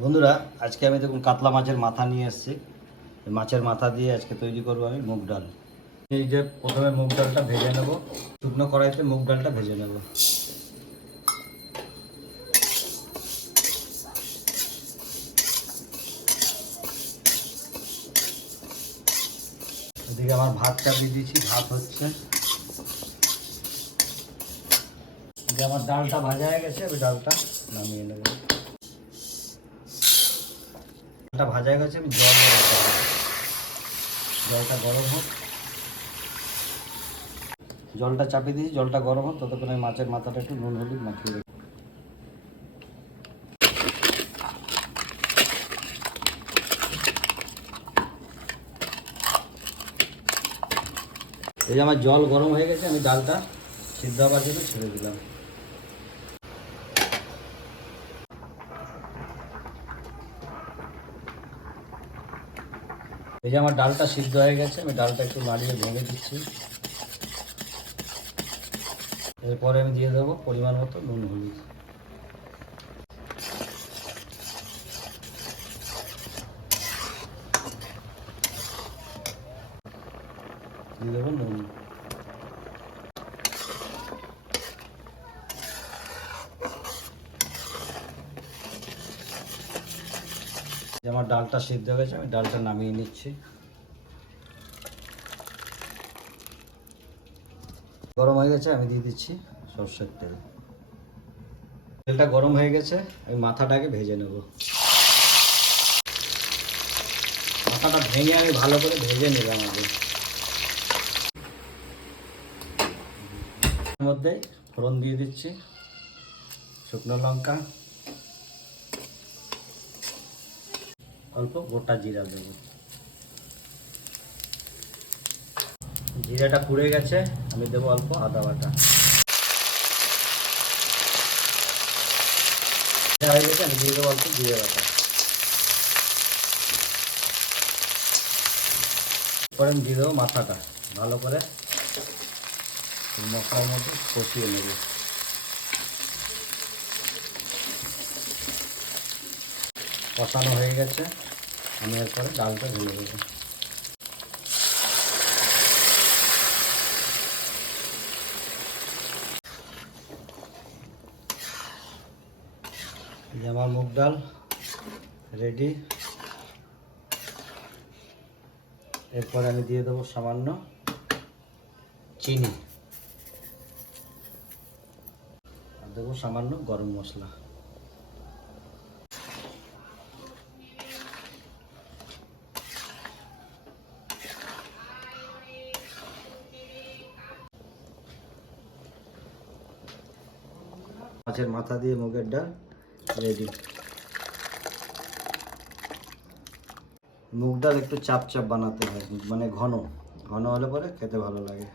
বন্ধুরা, আজকে আমি দেখুন কাতলা মাছের মাথা নিয়ে এসেছি। মাছের মাথা দিয়ে আজকে তৈরি করব আমি মুগ ডাল। এই যে প্রথমে মুগ ডালটা ভেজে নেব। শুকনো কড়াইতে মুগ ডালটা ভেজে নেব। এদিকে আমার ভাত চাপিয়ে দিয়েছি ভাত হচ্ছে। আমার ডালটা ভাজা হয়ে গেছে ওই ডালটা নামিয়ে নেব। ডালটা ভাজা গেছে, আমি জল জলটা গরম হোক। জলটা চাপিয়ে দিয়েছি, জলটা গরম হোক, ততক্ষণ আমি মাছের মাথাটা একটু নুন হলুদ মাখিয়ে রেখে এই যে আমার জল গরম হয়ে গেছে, আমি ডালটা সিদ্ধ জন্য ছেড়ে দিলাম। এই যে আমার ডালটা সিদ্ধ হয়ে গেছে, আমি ডালটা একটু নাড়িয়ে ভেঙে দিচ্ছি। এরপরে আমি দিয়ে দেবো পরিমাণ মতো নুন হলুদ। দিয়ে দেবো নুন। আমার ডালটা সিদ্ধ হয়ে গেছে আমি ডালটা নামিয়ে নিচ্ছি। গরম হয়ে গেছে, আমি দিয়ে দিচ্ছি সর্ষের তেল। তেলটা গরম হয়ে গেছে, আমি মাথাটাকে ভেজে নেব। মাথাটা ভেঙে আমি ভালো করে ভেজে নিলাম আগে মধ্যে ফোড়ন দিয়ে দিচ্ছি, শুকনো লঙ্কা। অল্প গোটা জিরা দেব। জিরাটা পুড়ে গেছে, আমি দেবো অল্প আদা বাটা। হয়ে গেছে, আমি দিয়ে দেবো অল্প জিরে বাটা। এরপরে আমি দিয়ে দেবো মাথাটা। ভালো করে মশলার মধ্যে কষিয়ে নেব। কষানো হয়ে গেছে। আমি এরপরে ডালটা ঢেলে দেবো আমার মুগ ডাল রেডি এরপরে আমি দিয়ে দেবো সামান্য চিনি। আর দেবো সামান্য গরম মশলা। মাছের মাথা দিয়ে মুগের ডাল রেডি মুগ ডাল একটু চাপ চাপ বানাতে হয় মানে ঘন। ঘন হলে পরে খেতে ভালো লাগে।